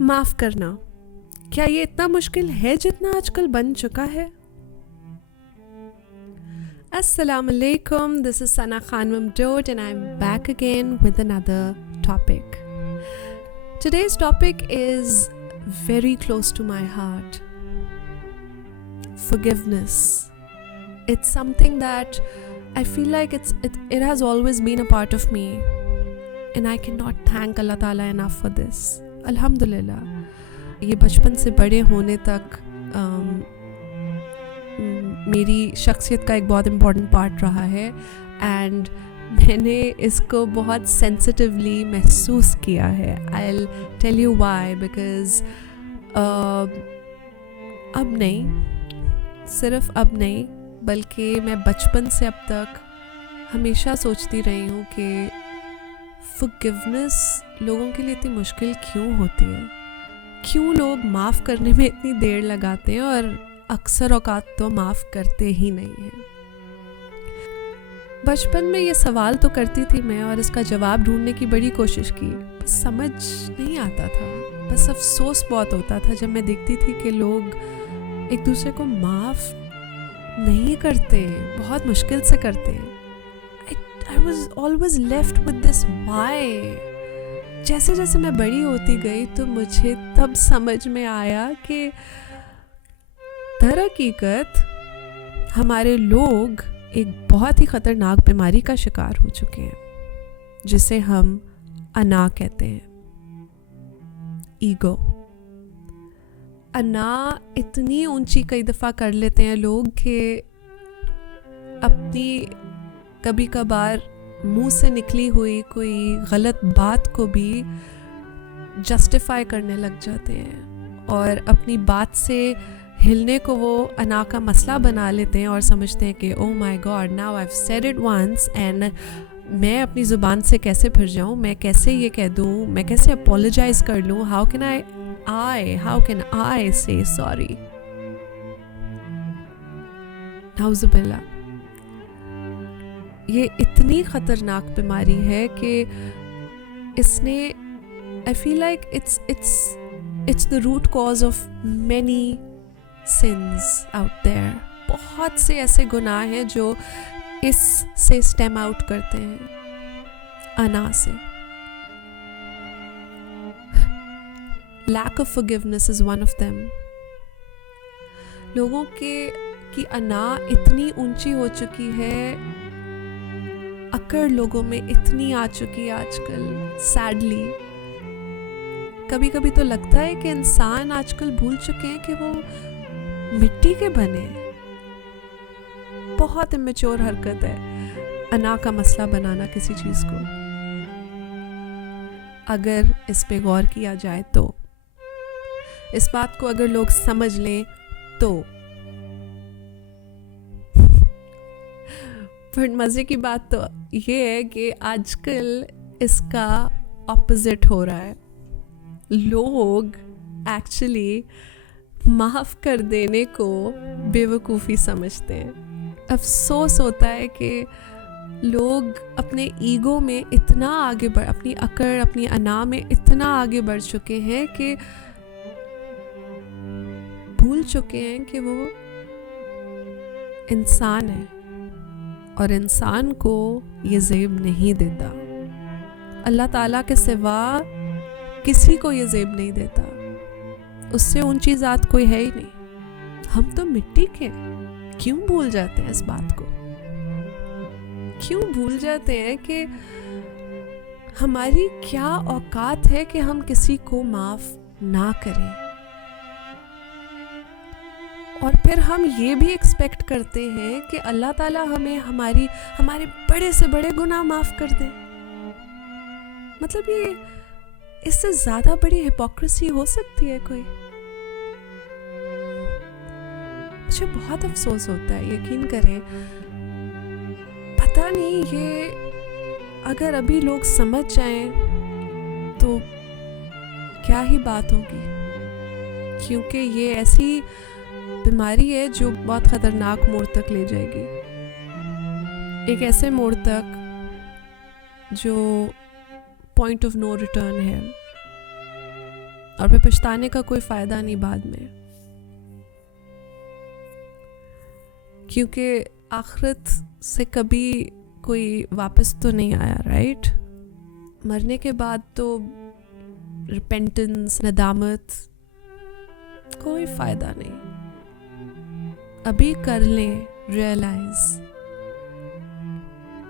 माफ़ करना, क्या ये इतना मुश्किल है जितना आजकल बन चुका है? Assalamu alaikum, this is Sana Khan Mamdod and I'm back again with another topic. Today's topic is very close to my heart. Forgiveness. It's something that I feel like it has always been a part of me and I cannot thank Allah Ta'ala enough for this. Alhamdulillah. ये बचपन से बड़े होने तक मेरी शख्सियत का एक बहुत इम्पॉर्टेंट पार्ट रहा है एंड मैंने इसको बहुत सेंसिटिवली महसूस किया है. I will tell you why. Because अब नहीं, सिर्फ अब नहीं बल्कि मैं बचपन से अब तक हमेशा सोचती रही हूँ कि फॉरगिवनेस लोगों के लिए इतनी मुश्किल क्यों होती है, क्यों लोग माफ़ करने में इतनी देर लगाते हैं और अक्सर औकात तो माफ़ करते ही नहीं हैं. बचपन में ये सवाल तो करती थी मैं और इसका जवाब ढूंढने की बड़ी कोशिश की, समझ नहीं आता था. बस अफसोस बहुत होता था जब मैं देखती थी कि लोग एक दूसरे को माफ़ नहीं करते, बहुत मुश्किल से करते हैं. I was always left with this why. जैसे जैसे मैं बड़ी होती गई तो मुझे तब समझ में आया कि दरहकीकत हमारे लोग एक बहुत ही ख़तरनाक बीमारी का शिकार हो चुके हैं जिसे हम अना कहते हैं, ईगो. अना इतनी ऊंची कई दफ़ा कर लेते हैं लोग कि अपनी कभी कभार मुंह से निकली हुई कोई गलत बात को भी जस्टिफाई करने लग जाते हैं और अपनी बात से हिलने को वो अना का मसला बना लेते हैं और समझते हैं कि oh my god, now I have said it once and मैं अपनी ज़ुबान से कैसे फिर जाऊँ, मैं कैसे ये कह दूँ, मैं कैसे अपोलोजाइज़ कर लूँ, हाउ कैन आई से सॉरी. नाउज़ुबिल्लाह. ये इतनी ख़तरनाक बीमारी है कि इसने I feel like it's the root cause of many sins out there. बहुत से ऐसे गुनाह हैं जो इससे स्टेम आउट करते हैं, अना से. Lack of forgiveness is one of them. लोगों की अना इतनी ऊंची हो चुकी है, अकड़ लोगों में इतनी आ चुकी है आजकल. सैडली कभी कभी तो लगता है कि इंसान आजकल भूल चुके हैं कि वो मिट्टी के बने. बहुत इमेच्योर हरकत है अना का मसला बनाना किसी चीज़ को, अगर इस पे गौर किया जाए तो. इस बात को अगर लोग समझ लें तो. पर मज़े की बात तो ये है कि आजकल इसका ऑपोजिट हो रहा है. लोग एक्चुअली माफ़ कर देने को बेवकूफ़ी समझते हैं. अफसोस होता है कि लोग अपने ईगो में इतना आगे बढ़, अपनी अकड़, अपनी अना में इतना आगे बढ़ चुके हैं कि भूल चुके हैं कि वो इंसान है और इंसान को ये ज़ेब नहीं देता. अल्लाह ताला के सिवा किसी को ये ज़ेब नहीं देता. उससे ऊंची ज़ात कोई है ही नहीं. हम तो मिट्टी के. क्यों भूल जाते हैं इस बात को? क्यों भूल जाते हैं कि हमारी क्या औकात है कि हम किसी को माफ़ ना करें, और फिर हम ये भी एक्सपेक्ट करते हैं कि अल्लाह ताला हमें हमारे बड़े से बड़े गुनाह माफ़ कर दे. मतलब ये इससे ज़्यादा बड़ी हिपोक्रेसी हो सकती है कोई? मुझे बहुत अफसोस होता है, यकीन करें. पता नहीं ये अगर अभी लोग समझ जाएं तो क्या ही बात होगी, क्योंकि ये ऐसी बीमारी है जो बहुत ख़तरनाक मोड़ तक ले जाएगी. एक ऐसे मोड़ तक जो पॉइंट ऑफ नो रिटर्न है. और फिर पछताने का कोई फ़ायदा नहीं बाद में, क्योंकि आखिरत से कभी कोई वापस तो नहीं आया, राइट? मरने के बाद तो रिपेंटेंस, नदामत, कोई फ़ायदा नहीं। अभी कर लें रियलाइज़,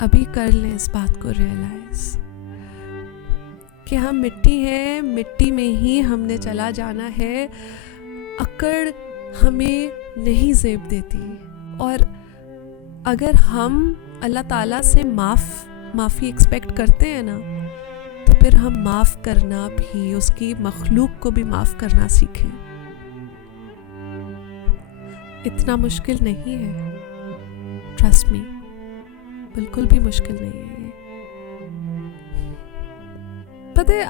अभी कर लें इस बात को रियलाइज़ कि हम मिट्टी हैं, मिट्टी में ही हमने चला जाना है। अकड़ हमें नहीं ज़ेब देती, और अगर हम अल्लाह ताला से माफ़ी एक्सपेक्ट करते हैं ना, तो फिर हम माफ़ करना भी, उसकी मखलूक को भी माफ़ करना सीखें। इतना मुश्किल नहीं है, ट्रस्ट मी, बिल्कुल भी मुश्किल नहीं है ये। पता है,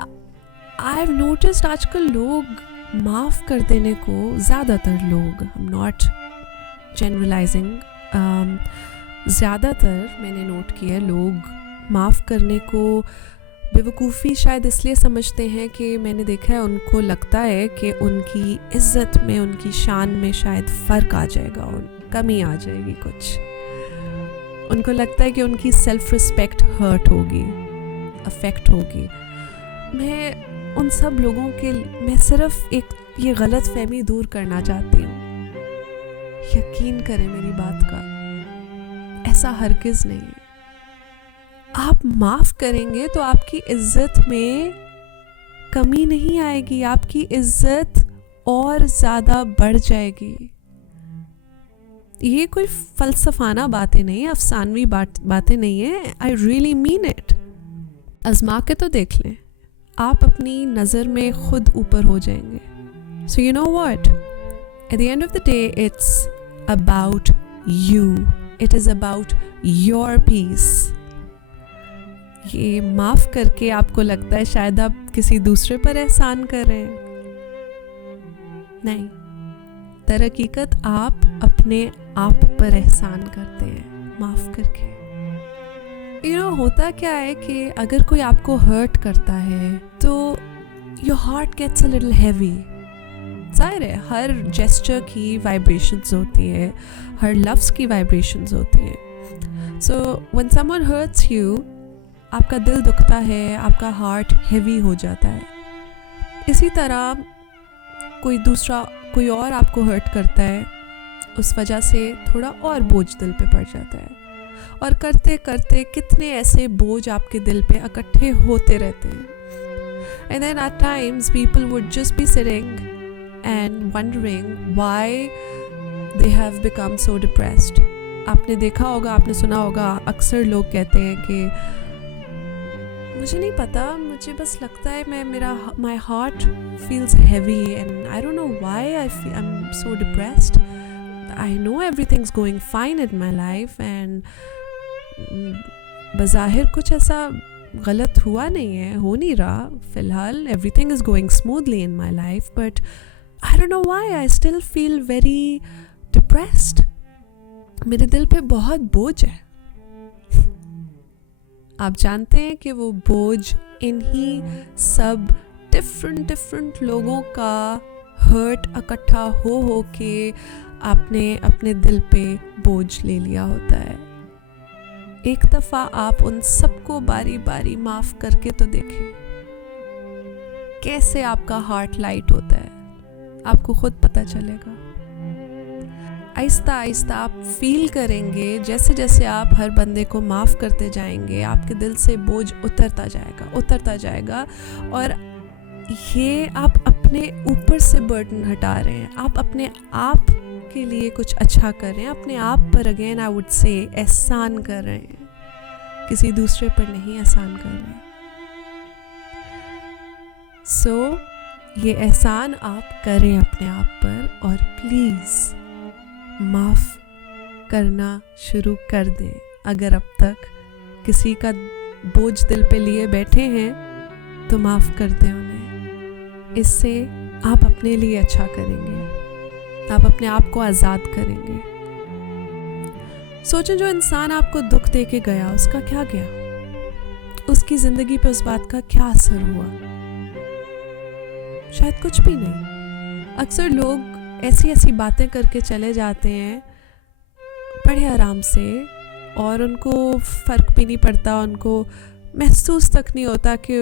आई हैव नोटिस्ड आजकल लोग माफ़ कर देने को, ज़्यादातर लोग, आई एम नॉट जनरलाइजिंग, ज़्यादातर मैंने नोट किया, लोग माफ़ करने को बेवकूफ़ी शायद इसलिए समझते हैं कि मैंने देखा है, उनको लगता है कि उनकी इज़्ज़त में, उनकी शान में शायद फ़र्क आ जाएगा, और कमी आ जाएगी कुछ। उनको लगता है कि उनकी सेल्फ़ रिस्पेक्ट हर्ट होगी, अफेक्ट होगी। मैं उन सब लोगों के, मैं सिर्फ़ एक ये गलत फहमी दूर करना चाहती हूँ। यकीन करें मेरी बात का, ऐसा हरगिज़ नहीं है। आप माफ़ करेंगे तो आपकी इज़्ज़त में कमी नहीं आएगी, आपकी इज़्ज़त और ज़्यादा बढ़ जाएगी। ये कोई फ़लसफ़ाना बातें नहीं, अफसानवी बातें नहीं है, आई रियली मीन इट। आज़मा के तो देख लें, आप अपनी नज़र में खुद ऊपर हो जाएंगे। So you know what, at the end of the day it's about you, it is about your peace. ये माफ़ करके आपको लगता है शायद आप किसी दूसरे पर एहसान कर रहे हैं, नहीं, दरहकीकत आप अपने आप पर एहसान करते हैं माफ़ करके। होता क्या है कि अगर कोई आपको हर्ट करता है तो your heart gets a little heavy. जाहिर है, हर जेस्चर की वाइब्रेशंस होती है, हर लफ्ज़ की वाइब्रेशंस होती है। So when someone hurts you, आपका दिल दुखता है, आपका हार्ट हैवी हो जाता है। इसी तरह कोई और आपको हर्ट करता है, उस वजह से थोड़ा और बोझ दिल पे पड़ जाता है, और करते करते कितने ऐसे बोझ आपके दिल पे इकट्ठे होते रहते हैं। And then at times people would just be sitting and wondering why they have become so depressed. आपने देखा होगा, आपने सुना होगा, अक्सर लोग कहते हैं कि मुझे नहीं पता, मुझे बस लगता है my heart feels heavy and I don't know why I'm so depressed. I know everything's going fine in my life and बज़ाहिर कुछ ऐसा गलत हुआ नहीं है, हो नहीं रहा फ़िलहाल, everything is going smoothly in my life, but I don't know why I still feel very depressed. मेरे दिल पे बहुत बोझ है। आप जानते हैं कि वो बोझ इन्हीं सब डिफरेंट लोगों का हर्ट इकट्ठा हो के आपने अपने दिल पे बोझ ले लिया होता है। एक दफ़ा आप उन सबको बारी बारी माफ़ करके तो देखें कैसे आपका हार्ट लाइट होता है, आपको खुद पता चलेगा। आहिस्ता आहिस्ता आप फील करेंगे, जैसे जैसे आप हर बंदे को माफ़ करते जाएंगे, आपके दिल से बोझ उतरता जाएगा, और ये आप अपने ऊपर से बर्डन हटा रहे हैं, आप अपने आप के लिए कुछ अच्छा कर रहे हैं, अपने आप पर अगेन आई वुड से एहसान कर रहे हैं, किसी दूसरे पर नहीं एहसान कर रहे हैं। सो ये एहसान आप करें अपने आप पर, और प्लीज़ माफ़ करना शुरू कर दें। अगर अब तक किसी का बोझ दिल पे लिए बैठे हैं तो माफ़ कर दें उन्हें। इससे आप अपने लिए अच्छा करेंगे, आप अपने आप को आज़ाद करेंगे। सोचें, जो इंसान आपको दुख दे के गया, उसका क्या गया, उसकी ज़िंदगी पे उस बात का क्या असर हुआ। शायद कुछ भी नहीं। अक्सर लोग ऐसी ऐसी बातें करके चले जाते हैं बड़े आराम से, और उनको फ़र्क भी नहीं पड़ता, उनको महसूस तक नहीं होता कि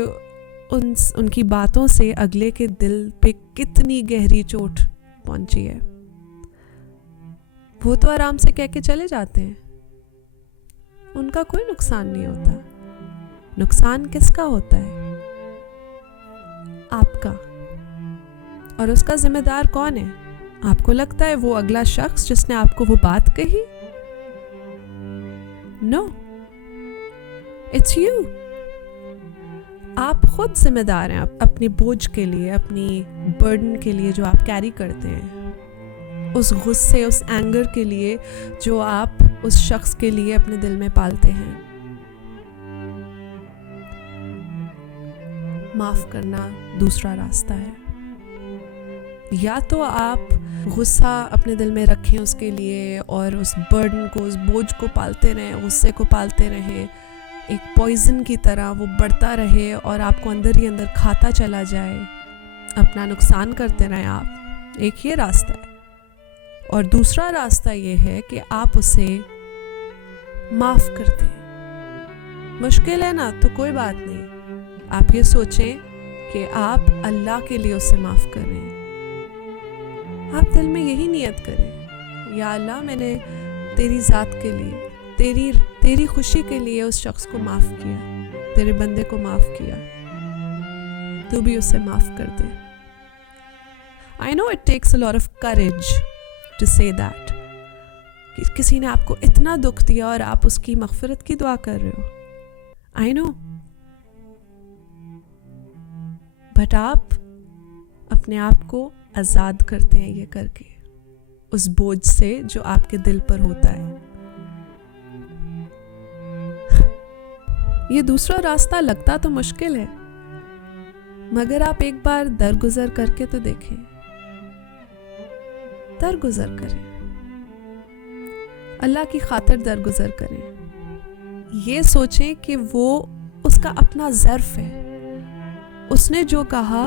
उनकी बातों से अगले के दिल पे कितनी गहरी चोट पहुंची है। वो तो आराम से कह के चले जाते हैं, उनका कोई नुकसान नहीं होता। नुकसान किसका होता है? आपका। और उसका जिम्मेदार कौन है? आपको लगता है वो अगला शख्स जिसने आपको वो बात कही? No, it's you. आप खुद जिम्मेदार हैं अपनी बोझ के लिए, अपनी बर्डन के लिए जो आप कैरी करते हैं, उस गुस्से, उस एंगर के लिए जो आप उस शख्स के लिए अपने दिल में पालते हैं। माफ करना दूसरा रास्ता है। या तो आप गुस्सा अपने दिल में रखें उसके लिए और उस बर्डन को, उस बोझ को पालते रहें, गुस्से को पालते रहें, एक पॉइजन की तरह वो बढ़ता रहे और आपको अंदर ही अंदर खाता चला जाए, अपना नुकसान करते रहें आप। एक ये रास्ता है। और दूसरा रास्ता ये है कि आप उसे माफ़ कर दें। मुश्किल है ना, तो कोई बात नहीं। आप ये सोचें कि आप अल्लाह के लिए उसे माफ़ करें। आप दिल में यही नियत करें, या अल्लाह मैंने तेरी ज़ात के लिए, तेरी खुशी के लिए उस शख्स को माफ़ किया, तेरे बंदे को माफ़ किया, तू भी उसे माफ़ कर दे। I know it takes a lot of courage to say that, कि किसी ने आपको इतना दुख दिया और आप उसकी मग़फ़िरत की दुआ कर रहे हो। आई नो, बट आप अपने आप को आज़ाद करते हैं ये करके, उस बोझ से जो आपके दिल पर होता है। ये दूसरा रास्ता लगता तो मुश्किल है, मगर आप एक बार दरगुजर करके तो देखें। दरगुजर करें, अल्लाह की खातिर दरगुजर करें। ये सोचें कि वो उसका अपना ज़र्फ़ है, उसने जो कहा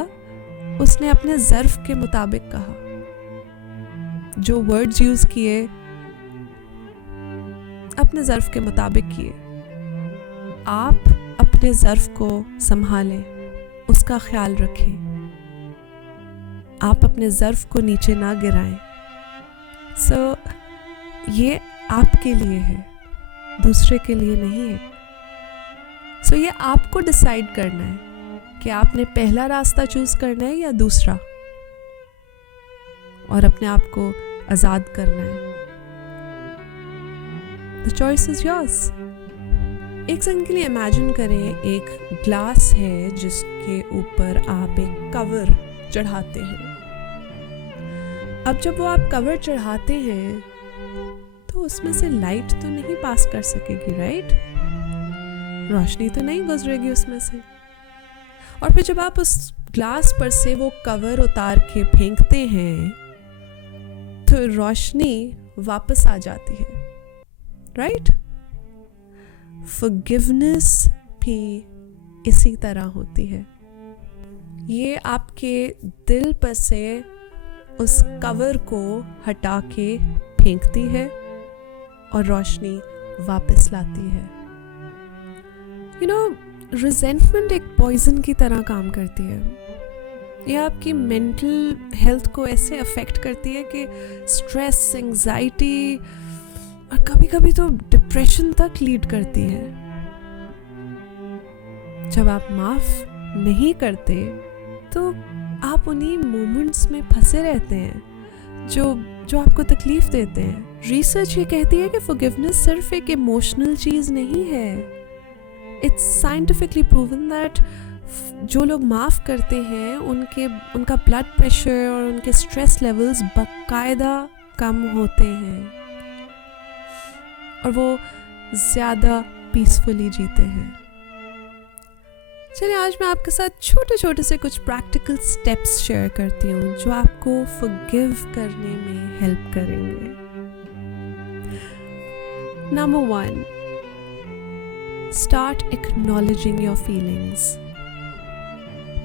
उसने अपने ज़र्फ़ के मुताबिक कहा, जो वर्ड्स यूज़ किए अपने ज़र्फ़ के मुताबिक किए। आप अपने ज़र्फ़ को संभालें, उसका ख्याल रखें, आप अपने ज़र्फ़ को नीचे ना गिराएं। ये आपके लिए है, दूसरे के लिए नहीं है। ये आपको डिसाइड करना है कि आपने पहला रास्ता चूज़ करना है या दूसरा, और अपने आप को आज़ाद करना है। The choice is yours. एक सेकंड के लिए इमेजिन करें, एक ग्लास है जिसके ऊपर आप एक कवर चढ़ाते हैं। अब जब वो आप कवर चढ़ाते हैं तो उसमें से लाइट तो नहीं पास कर सकेगी, राइट? रोशनी तो नहीं गुजरेगी उसमें से। और फिर जब आप उस ग्लास पर से वो कवर उतार के फेंकते हैं तो रोशनी वापस आ जाती है, राइट? फॉरगिवनेस भी इसी तरह होती है। ये आपके दिल पर से उस कवर को हटा के फेंकती है और रोशनी वापस लाती है। यू नो, रिजेंटमेंट एक पॉइजन की तरह काम करती है। ये आपकी मेंटल हेल्थ को ऐसे अफेक्ट करती है कि स्ट्रेस, एंजाइटी और कभी कभी तो डिप्रेशन तक लीड करती है। जब आप माफ़ नहीं करते तो आप उन्हीं मोमेंट्स में फंसे रहते हैं जो आपको तकलीफ़ देते हैं। रिसर्च ये कहती है कि फॉरगिवनेस सिर्फ एक इमोशनल चीज़ नहीं है। इट्स साइंटिफिकली प्रूवन दैट जो लोग माफ़ करते हैं उनका ब्लड प्रेशर और उनके स्ट्रेस लेवल्स बाकायदा कम होते हैं और वो ज़्यादा पीसफुली जीते हैं। चलिए, आज मैं आपके साथ छोटे छोटे से कुछ प्रैक्टिकल स्टेप्स शेयर करती हूँ जो आपको फॉरगिव करने में हेल्प करेंगे। Number 1, start acknowledging your feelings.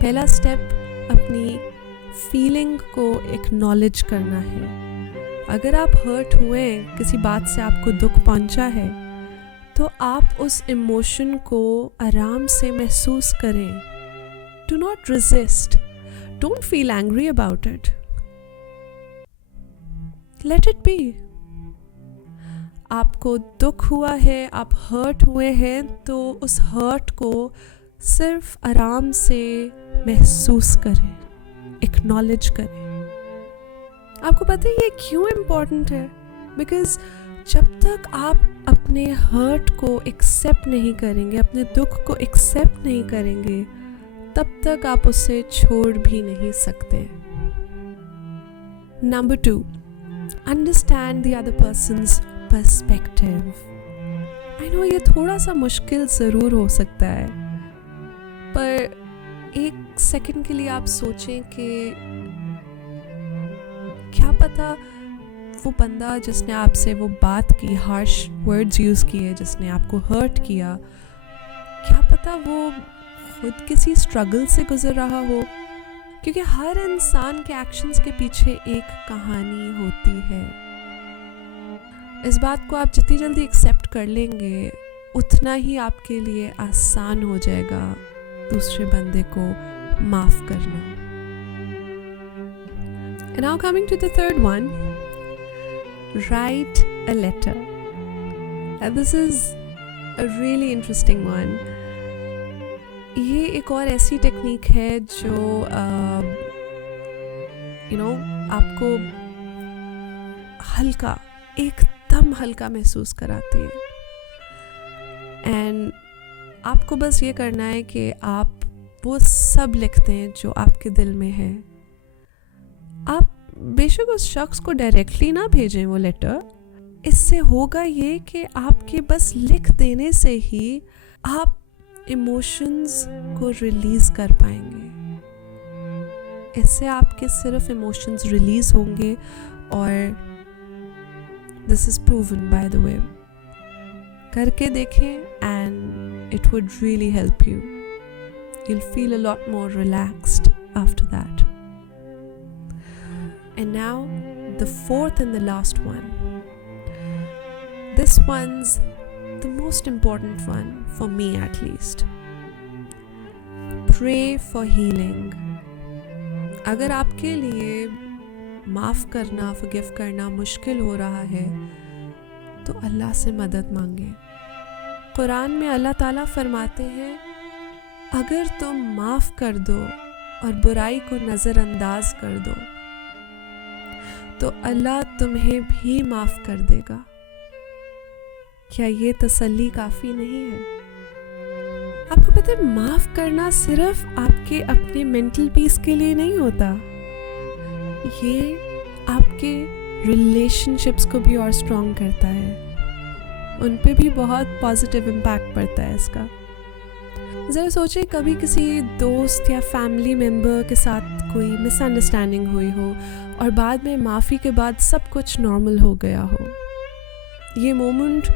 पहला स्टेप, अपनी फीलिंग को एक्नॉलेज करना है। अगर आप हर्ट हुए, किसी बात से आपको दुख पहुंचा है, तो आप उस इमोशन को आराम से महसूस करें। Do not resist, don't feel angry about it, let it be. आपको दुख हुआ है, आप हर्ट हुए हैं, तो उस हर्ट को सिर्फ आराम से महसूस करें, एक्नॉलेज करें। आपको पता है ये क्यों इम्पोर्टेंट है? बिकॉज जब तक आप अपने हर्ट को एक्सेप्ट नहीं करेंगे, अपने दुख को एक्सेप्ट नहीं करेंगे, तब तक आप उसे छोड़ भी नहीं सकते। Number 2, understand the other persons perspective. I know ये थोड़ा सा मुश्किल ज़रूर हो सकता है, पर एक सेकंड के लिए आप सोचें कि क्या पता वो बंदा जिसने आपसे वो बात की, हार्श वर्ड्स यूज़ किए, जिसने आपको हर्ट किया, क्या पता वो खुद किसी स्ट्रगल से गुजर रहा हो। क्योंकि हर इंसान के एक्शंस के पीछे एक कहानी होती है। इस बात को आप जितनी जल्दी एक्सेप्ट कर लेंगे, उतना ही आपके लिए आसान हो जाएगा दूसरे बंदे को माफ करना। And now coming to the third one, write a letter. And this is a really interesting one. ये एक और ऐसी टेक्निक है जो आपको हल्का, एकदम हल्का महसूस कराती है। एंड आपको बस ये करना है कि आप वो सब लिखते हैं जो आपके दिल में है। आप बेशक उस शख्स को डायरेक्टली ना भेजें वो लेटर। इससे होगा ये कि आपके बस लिख देने से ही आप इमोशंस को रिलीज कर पाएंगे। इससे आपके सिर्फ इमोशंस रिलीज होंगे, और this is proven by the way. करके देखें and it would really help you. You'll feel a lot more relaxed after that. And now the fourth and the last one. This one's the most important one for me, at least. Pray for healing. अगर आपके लिए माफ़ करना, forgive करना मुश्किल हो रहा है, तो अल्लाह से मदद मांगे। कुरान में अल्लाह ताला फरमाते हैं, अगर तुम माफ़ कर दो और बुराई को नज़रअंदाज कर दो, तो अल्लाह तुम्हें भी माफ़ कर देगा। क्या ये तसल्ली काफ़ी नहीं है? आपको पता है, माफ़ करना सिर्फ आपके अपने मेंटल पीस के लिए नहीं होता, ये आपके रिलेशनशिप्स को भी और स्ट्रॉन्ग करता है। उन पे भी बहुत पॉजिटिव इम्पैक्ट पड़ता है इसका। ज़रा सोचें, कभी किसी दोस्त या फैमिली मेम्बर के साथ कोई मिसअंडरस्टैंडिंग हुई हो और बाद में माफ़ी के बाद सब कुछ नॉर्मल हो गया हो। ये मोमेंट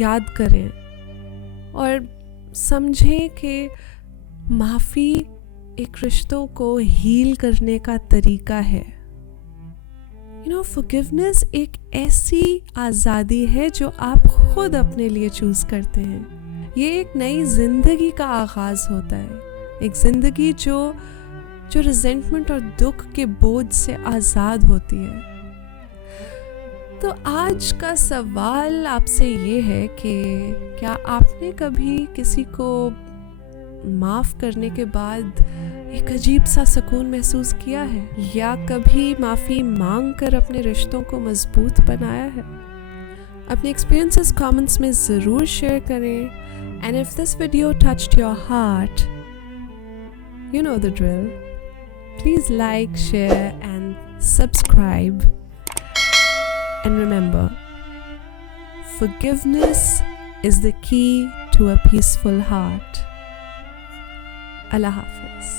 याद करें और समझें कि माफ़ी एक रिश्तों को हील करने का तरीका है। फॉरगिवनेस एक ऐसी आज़ादी है जो आप खुद अपने लिए चूज़ करते हैं। ये एक नई ज़िंदगी का आगाज़ होता है, एक ज़िंदगी जो रिजेंटमेंट और दुख के बोझ से आज़ाद होती है। तो आज का सवाल आपसे ये है कि क्या आपने कभी किसी को माफ़ करने के बाद एक अजीब सा सुकून महसूस किया है, या कभी माफ़ी मांग कर अपने रिश्तों को मजबूत बनाया है? अपने एक्सपीरियंसेस कमेंट्स में ज़रूर शेयर करें। And if this video touched your heart, you know the drill. Please like, share and subscribe. And remember, forgiveness is the key to a peaceful heart. Allah Hafiz.